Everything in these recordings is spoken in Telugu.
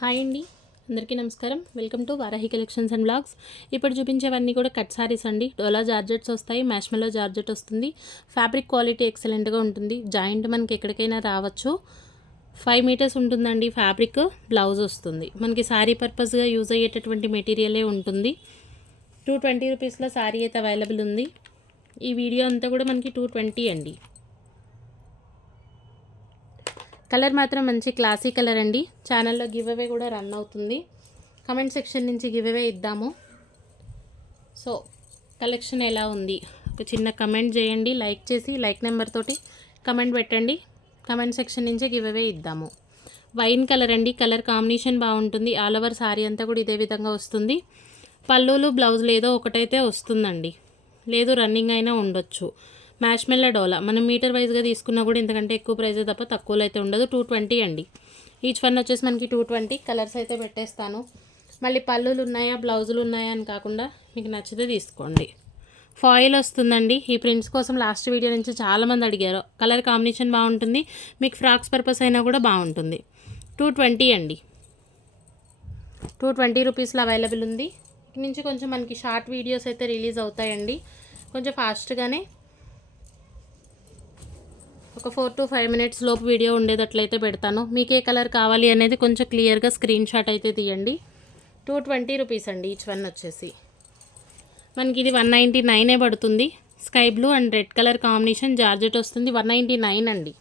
హాయ్ అండి, అందరికీ నమస్కారం. Welcome to Varahi collections and blogs. ఇప్పుడు చూపించేవన్నీ కూడా కట్ సారీస్ అండి. డోలా జార్జెట్స్ వస్తాయి, మ్యాష్మెల్లో జార్జెట్ వస్తుంది. ఫ్యాబ్రిక్ క్వాలిటీ ఎక్సలెంట్గా ఉంటుంది. జాయింట్ మనకి ఎక్కడికైనా రావచ్చు. 5 మీటర్స్ ఉంటుందండి. ఫ్యాబ్రిక్ బ్లౌజ్ వస్తుంది. మనకి శారీ పర్పస్గా యూజ్ అయ్యేటటువంటి మెటీరియలే ఉంటుంది. 220 రూపీస్లో శారీ అయితే అవైలబుల్ ఉంది. ఈ వీడియో అంతా కూడా మనకి 220 అండి. కలర్ మాత్రం మంచి క్లాసీ కలర్ అండి. ఛానల్లో గివ్ అవే కూడా రన్ అవుతుంది. కమెంట్ సెక్షన్ నుంచి గివ్ అవే ఇద్దాము. సో కలెక్షన్ ఎలా ఉంది ఒక చిన్న కమెంట్ చేయండి. లైక్ చేసి లైక్ నెంబర్ తోటి కమెంట్ పెట్టండి. కమెంట్ సెక్షన్ నుంచే గివ్ అవే ఇద్దాము. వైన్ కలర్ అండి. కలర్ కాంబినేషన్ బాగుంటుంది. ఆల్ ఓవర్ సారీ అంతా కూడా ఇదే విధంగా వస్తుంది. పళ్ళులు బ్లౌజులు ఏదో ఒకటైతే వస్తుందండి, లేదు రన్నింగ్ అయినా ఉండొచ్చు. మ్యాష్మెల్లో డోలా మనం మీటర్ వైజ్గా తీసుకున్నా కూడా ఇంతకంటే ఎక్కువ ప్రైస్ తప్ప తక్కువలో అయితే ఉండదు. 220 అండి. ఈచ్ వన్ వచ్చేసి మనకి 220. కలర్స్ అయితే పెట్టేస్తాను. మళ్ళీ పళ్ళులు ఉన్నాయా బ్లౌజులు ఉన్నాయా అని కాకుండా మీకు నచ్చితే తీసుకోండి. ఫాయిల్ వస్తుందండి. ఈ ప్రింట్స్ కోసం లాస్ట్ వీడియో నుంచి చాలామంది అడిగారు. కలర్ కాంబినేషన్ బాగుంటుంది. మీకు ఫ్రాక్స్ పర్పస్ అయినా కూడా బాగుంటుంది. 220 అండి. 220 రూపీస్లో అవైలబుల్ ఉంది. ఇక నుంచి కొంచెం మనకి షార్ట్ వీడియోస్ అయితే రిలీజ్ అవుతాయండి. కొంచెం ఫాస్ట్గానే ఒక 4 to 5 మినిట్స్ లోపు వీడియో ఉండేటట్లయితే పెడతాను. మీకు ఏ కలర్ కావాలి అనేది కొంచెం క్లియర్గా స్క్రీన్ షాట్ అయితే తీయండి. 220 రూపీస్ అండి ఈచ్ వన్ వచ్చేసి. మనకి ఇది 199 పడుతుంది. Sky blue and red colour combination georgette వస్తుంది. 199 అండి.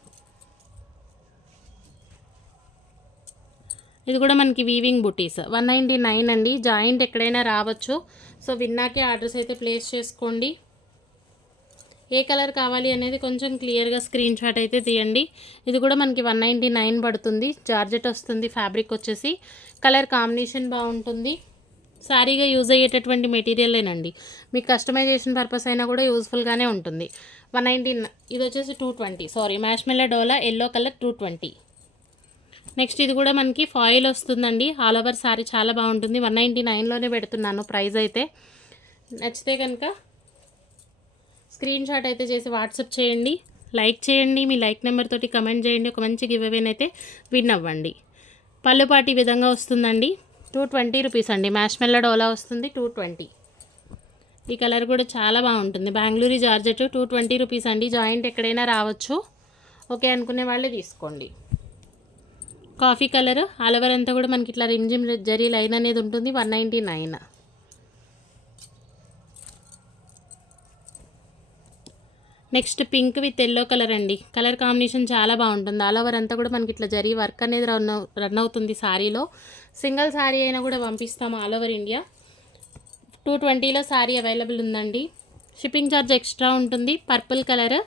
ఇది కూడా మనకి వీవింగ్ బుటీస్. 199 అండి. జాయింట్ ఎక్కడైనా రావచ్చు. సో విన్నాకే ఆర్డర్స్ అయితే ప్లేస్ చేసుకోండి. ఏ కలర్ కావాలి అనేది కొంచెం క్లియర్గా స్క్రీన్ షాట్ అయితే తీయండి. ఇది కూడా మనకి 199 పడుతుంది. జార్జెట్ వస్తుంది. ఫ్యాబ్రిక్ వచ్చేసి కలర్ కాంబినేషన్ బాగుంటుంది. శారీగా యూజ్ అయ్యేటటువంటి మెటీరియలేనండి. మీకు కస్టమైజేషన్ పర్పస్ అయినా కూడా యూజ్ఫుల్గానే ఉంటుంది. 199. ఇది వచ్చేసి 220. సారీ, మ్యాష్మెల్లో డోలా ఎల్లో కలర్ 220. నెక్స్ట్ ఇది కూడా మనకి ఫాయిల్ వస్తుందండి. ఆల్ ఓవర్ శారీ చాలా బాగుంటుంది. 199లోనే పెడుతున్నాను ప్రైస్ అయితే. నచ్చితే కనుక స్క్రీన్ షాట్ అయితే చేసి వాట్సాప్ చేయండి. లైక్ చేయండి. మీ లైక్ నెంబర్ తోటి కమెంట్ చేయండి. ఒక మంచి గివ్ అవేనైతే విన్ అవ్వండి. పళ్ళుపాటి విధంగా వస్తుందండి. 220 రూపీస్ అండి. మ్యాష్మెల్లో డోలా వస్తుంది. 220. ఈ కలర్ కూడా చాలా బాగుంటుంది. బెంగళూరు జార్జెట్ 220 రూపీస్ అండి. జాయింట్ ఎక్కడైనా రావచ్చు. ఓకే అనుకునే వాళ్ళే తీసుకోండి. కాఫీ కలర్ ఆల్ ఓవర్ అంతా కూడా మనకి ఇట్లా రిమ్జిమ్ జరీ లైన్ అనేది ఉంటుంది. 199. Next pink with yellow colour అండి. కలర్ కాంబినేషన్ చాలా బాగుంటుంది. ఆల్ ఓవర్ అంతా కూడా మనకి ఇట్లా జరీ వర్క్ అనేది రన్ అవుతుంది శారీలో. సింగిల్ శారీ అయినా కూడా పంపిస్తాము ఆల్ ఓవర్ ఇండియా. 220లో శారీ అవైలబుల్ ఉందండి. షిప్పింగ్ ఛార్జ్ ఎక్స్ట్రా ఉంటుంది. పర్పుల్ కలర్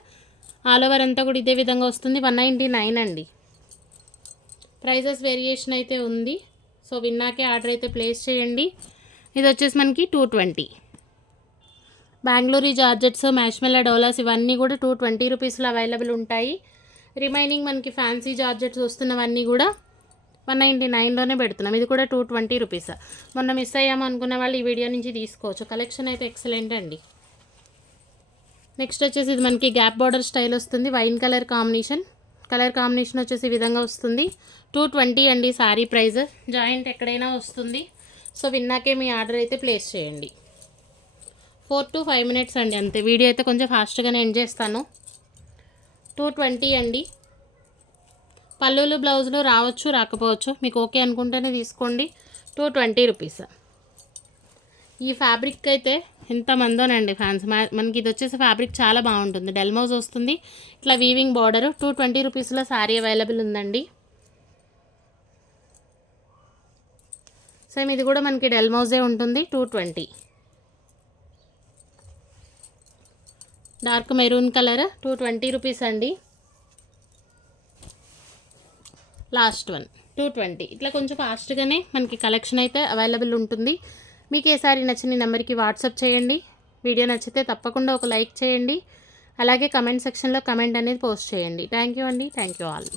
ఆల్ ఓవర్ అంతా కూడా ఇదే విధంగా వస్తుంది. 199 అండి. ప్రైజెస్ వేరియేషన్ అయితే ఉంది. సో విన్నాకే ఆర్డర్ అయితే ప్లేస్ చేయండి. ఇది వచ్చేసి మనకి 220. బెంగళూరు జార్జెట్స్, మ్యాష్మెల్లో డోలాస్ ఇవన్నీ కూడా 220 రూపీస్లో అవైలబుల్ ఉంటాయి. రిమైనింగ్ మనకి ఫ్యాన్సీ జార్జెట్స్ వస్తున్నవన్నీ కూడా 199లోనే పెడుతున్నాం. ఇది కూడా 220 రూపీస్. మొన్న మిస్ అయ్యాము అనుకున్న వాళ్ళు ఈ వీడియో నుంచి తీసుకోవచ్చు. కలెక్షన్ అయితే ఎక్సలెంట్ అండి. నెక్స్ట్ వచ్చేసి ఇది మనకి గ్యాప్ బార్డర్ స్టైల్ వస్తుంది. Wine colour combination. Colour combination వచ్చేసి ఈ విధంగా వస్తుంది. 220 అండి శారీ ప్రైస్. జాయింట్ ఎక్కడైనా వస్తుంది. సో విన్నాకే మీ ఆర్డర్ అయితే ప్లేస్ చేయండి. 4 to 5 మినిట్స్ అండి అంతే. వీడియో అయితే కొంచెం ఫాస్ట్గానే ఎండ్ చేస్తాను. 220 అండి. పళ్ళులు బ్లౌజులు రావచ్చు రాకపోవచ్చు. మీకు ఓకే అనుకుంటేనే తీసుకోండి. 220 రూపీస్. ఈ ఫ్యాబ్రిక్ అయితే ఎంతమందోనండి ఫ్యాన్స్. మనకి ఇది వచ్చేసి ఫ్యాబ్రిక్ చాలా బాగుంటుంది. డెల్మౌజ్ వస్తుంది. ఇట్లా వీవింగ్ బార్డర్. 220 రూపీస్లో శారీ అవైలబుల్ ఉందండి. సేమ్ ఇది కూడా మనకి డెల్మౌజే ఉంటుంది. 220. డార్క్ మెరూన్ కలర్ 220 రూపీస్ అండి. Last one 220. ఇట్లా కొంచెం ఫాస్ట్గానే మనకి కలెక్షన్ అయితే అవైలబుల్ ఉంటుంది. మీకు ఏ సారీ నచ్చిన నెంబర్కి వాట్సాప్ చేయండి. వీడియో నచ్చితే తప్పకుండా ఒక లైక్ చేయండి. అలాగే కమెంట్ సెక్షన్లో కమెంట్ అనేది పోస్ట్ చేయండి. థ్యాంక్ యూ అండి. Thank you all.